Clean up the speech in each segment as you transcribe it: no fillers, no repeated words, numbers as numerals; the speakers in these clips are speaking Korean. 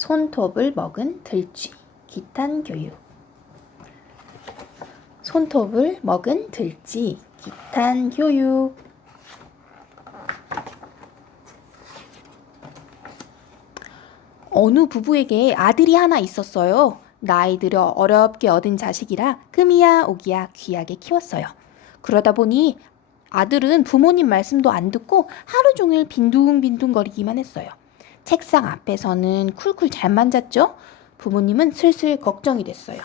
손톱을 먹은 들쥐, 기탄 교육. 손톱을 먹은 들쥐, 기탄 교육. 어느 부부에게 아들이 하나 있었어요. 나이 들어 어렵게 얻은 자식이라 금이야 오기야 귀하게 키웠어요. 그러다 보니 아들은 부모님 말씀도 안 듣고 하루 종일 빈둥빈둥거리기만 했어요. 책상 앞에서는 쿨쿨 잘 만졌죠? 부모님은 슬슬 걱정이 됐어요.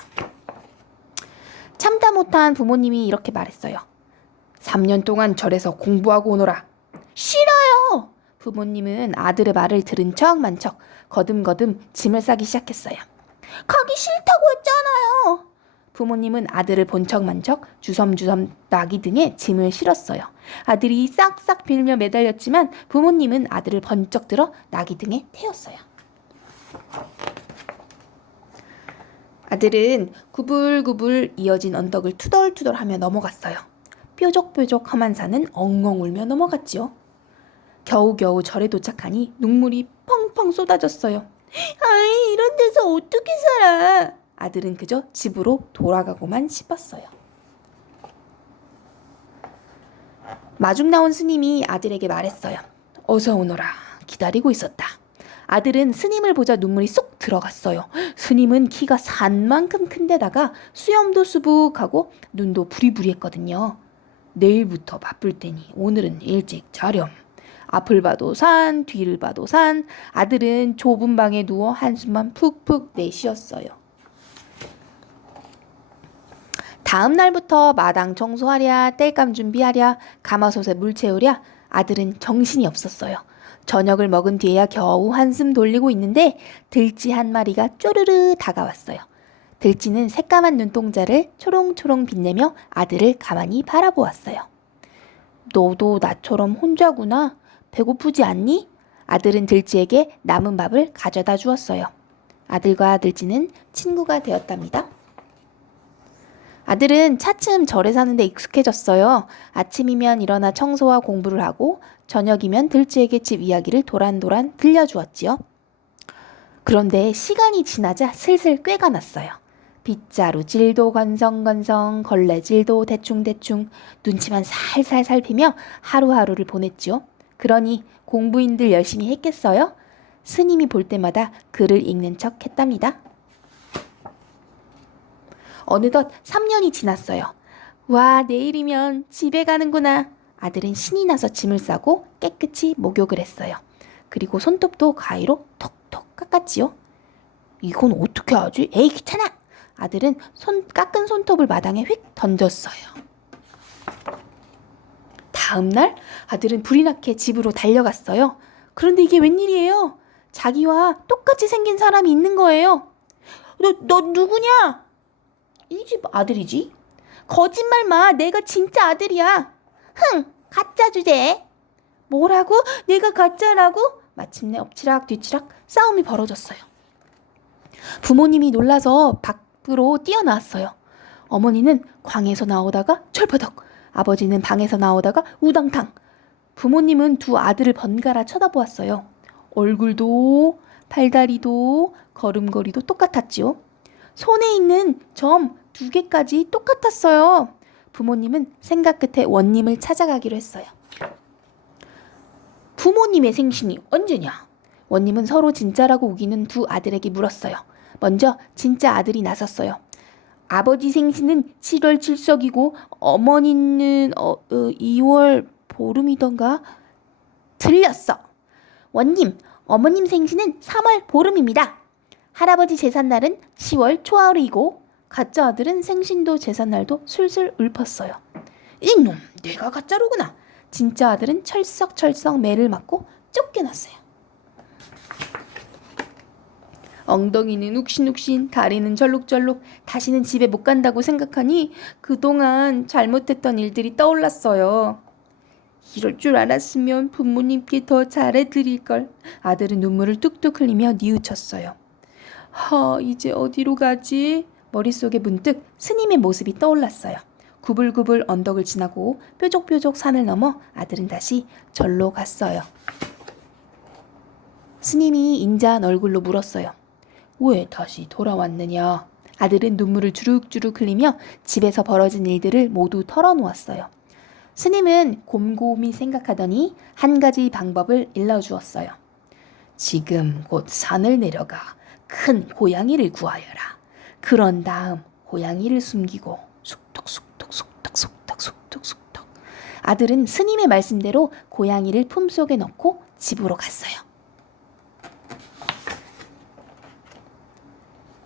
참다 못한 부모님이 이렇게 말했어요. 3년 동안 절에서 공부하고 오너라. 싫어요! 부모님은 아들의 말을 들은 척만 척 거듭거듭 짐을 싸기 시작했어요. 가기 싫다고 했잖아요. 부모님은 아들을 본 척만 척 주섬주섬 나귀 등에 짐을 실었어요. 아들이 싹싹 빌며 매달렸지만 부모님은 아들을 번쩍 들어 나귀 등에 태웠어요. 아들은 구불구불 이어진 언덕을 투덜투덜하며 넘어갔어요. 뾰족뾰족 험한 산은 엉엉 울며 넘어갔지요. 겨우겨우 절에 도착하니 눈물이 펑펑 쏟아졌어요. 아이, 이런 데서 어떻게 살아? 아들은 그저 집으로 돌아가고만 싶었어요. 마중 나온 스님이 아들에게 말했어요. 어서 오너라. 기다리고 있었다. 아들은 스님을 보자 눈물이 쏙 들어갔어요. 스님은 키가 산만큼 큰 데다가 수염도 수북하고 눈도 부리부리했거든요. 내일부터 바쁠 테니 오늘은 일찍 자렴. 앞을 봐도 산, 뒤를 봐도 산. 아들은 좁은 방에 누워 한숨만 푹푹 내쉬었어요. 다음 날부터 마당 청소하랴, 땔감 준비하랴, 가마솥에 물 채우랴. 아들은 정신이 없었어요. 저녁을 먹은 뒤에야 겨우 한숨 돌리고 있는데 들쥐 한 마리가 쪼르르 다가왔어요. 들쥐는 새까만 눈동자를 초롱초롱 빛내며 아들을 가만히 바라보았어요. 너도 나처럼 혼자구나. 배고프지 않니? 아들은 들쥐에게 남은 밥을 가져다 주었어요. 아들과 들쥐는 친구가 되었답니다. 아들은 차츰 절에 사는 데 익숙해졌어요. 아침이면 일어나 청소와 공부를 하고 저녁이면 들쥐에게 집 이야기를 도란도란 들려주었지요. 그런데 시간이 지나자 슬슬 꾀가 났어요. 빗자루질도 건성건성, 걸레질도 대충대충 눈치만 살살 살피며 하루하루를 보냈지요. 그러니 공부인들 열심히 했겠어요? 스님이 볼 때마다 글을 읽는 척 했답니다. 어느덧 3년이 지났어요. 와, 내일이면 집에 가는구나. 아들은 신이 나서 짐을 싸고 깨끗이 목욕을 했어요. 그리고 손톱도 가위로 톡톡 깎았지요. 이건 어떻게 하지? 에이, 귀찮아! 아들은 깎은 손톱을 마당에 휙 던졌어요. 다음 날 아들은 불이 나게 집으로 달려갔어요. 그런데 이게 웬일이에요? 자기와 똑같이 생긴 사람이 있는 거예요. 너 누구냐? 이 집 아들이지? 거짓말 마. 내가 진짜 아들이야. 흥, 가짜 주제. 뭐라고? 내가 가짜라고? 마침내 엎치락 뒤치락 싸움이 벌어졌어요. 부모님이 놀라서 밖으로 뛰어나왔어요. 어머니는 광에서 나오다가 철퍼덕, 아버지는 방에서 나오다가 우당탕. 부모님은 두 아들을 번갈아 쳐다보았어요. 얼굴도 팔다리도 걸음걸이도 똑같았지요. 손에 있는 점 2개까지 똑같았어요. 부모님은 생각 끝에 원님을 찾아가기로 했어요. 부모님의 생신이 언제냐? 원님은 서로 진짜라고 우기는 두 아들에게 물었어요. 먼저 진짜 아들이 나섰어요. 아버지 생신은 7월 7석이고 어머니는 2월 보름이던가? 틀렸어. 원님, 어머님 생신은 3월 보름입니다. 할아버지 제삿날은 10월 초하루이고 가짜 아들은 생신도 제삿날도 술술 읊었어요. 이놈, 내가 가짜로구나. 진짜 아들은 철썩철썩 매를 맞고 쫓겨났어요. 엉덩이는 욱신욱신, 다리는 절룩절룩, 다시는 집에 못 간다고 생각하니 그동안 잘못했던 일들이 떠올랐어요. 이럴 줄 알았으면 부모님께 더 잘해드릴걸. 아들은 눈물을 뚝뚝 흘리며 뉘우쳤어요. 이제 어디로 가지? 머릿속에 문득 스님의 모습이 떠올랐어요. 구불구불 언덕을 지나고 뾰족뾰족 산을 넘어 아들은 다시 절로 갔어요. 스님이 인자한 얼굴로 물었어요. 왜 다시 돌아왔느냐? 아들은 눈물을 주룩주룩 흘리며 집에서 벌어진 일들을 모두 털어놓았어요. 스님은 곰곰이 생각하더니 한 가지 방법을 일러주었어요. 지금 곧 산을 내려가 큰 고양이를 구하여라. 그런 다음 고양이를 숨기고 숙덕숙덕 숙덕숙덕 숙덕숙덕. 아들은 스님의 말씀대로 고양이를 품속에 넣고 집으로 갔어요.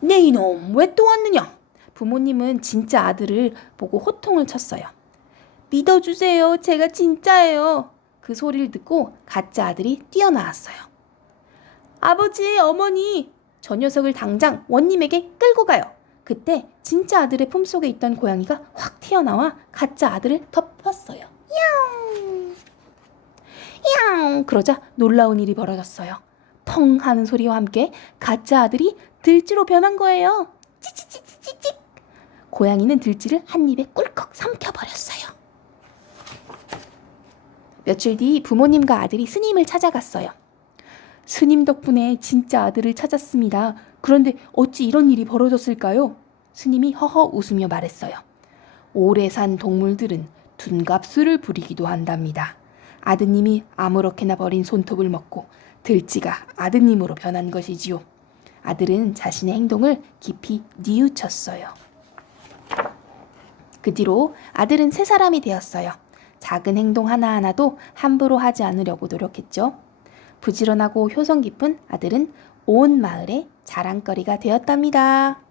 네 이놈, 왜 또 왔느냐? 부모님은 진짜 아들을 보고 호통을 쳤어요. 믿어주세요. 제가 진짜예요. 그 소리를 듣고 가짜 아들이 뛰어나왔어요. 아버지, 어머니, 저 녀석을 당장 원님에게 끌고 가요. 그때 진짜 아들의 품속에 있던 고양이가 확 튀어나와 가짜 아들을 덮었어요. 야옹! 야옹! 그러자 놀라운 일이 벌어졌어요. 펑 하는 소리와 함께 가짜 아들이 들쥐로 변한 거예요. 찌찌찌찌찌. 고양이는 들쥐를 한 입에 꿀꺽 삼켜버렸어요. 며칠 뒤 부모님과 아들이 스님을 찾아갔어요. 스님 덕분에 진짜 아들을 찾았습니다. 그런데 어찌 이런 일이 벌어졌을까요? 스님이 허허 웃으며 말했어요. 오래 산 동물들은 둔갑술을 부리기도 한답니다. 아드님이 아무렇게나 버린 손톱을 먹고 들쥐가 아드님으로 변한 것이지요. 아들은 자신의 행동을 깊이 뉘우쳤어요. 그 뒤로 아들은 새 사람이 되었어요. 작은 행동 하나하나도 함부로 하지 않으려고 노력했죠. 부지런하고 효성 깊은 아들은 온 마을의 자랑거리가 되었답니다.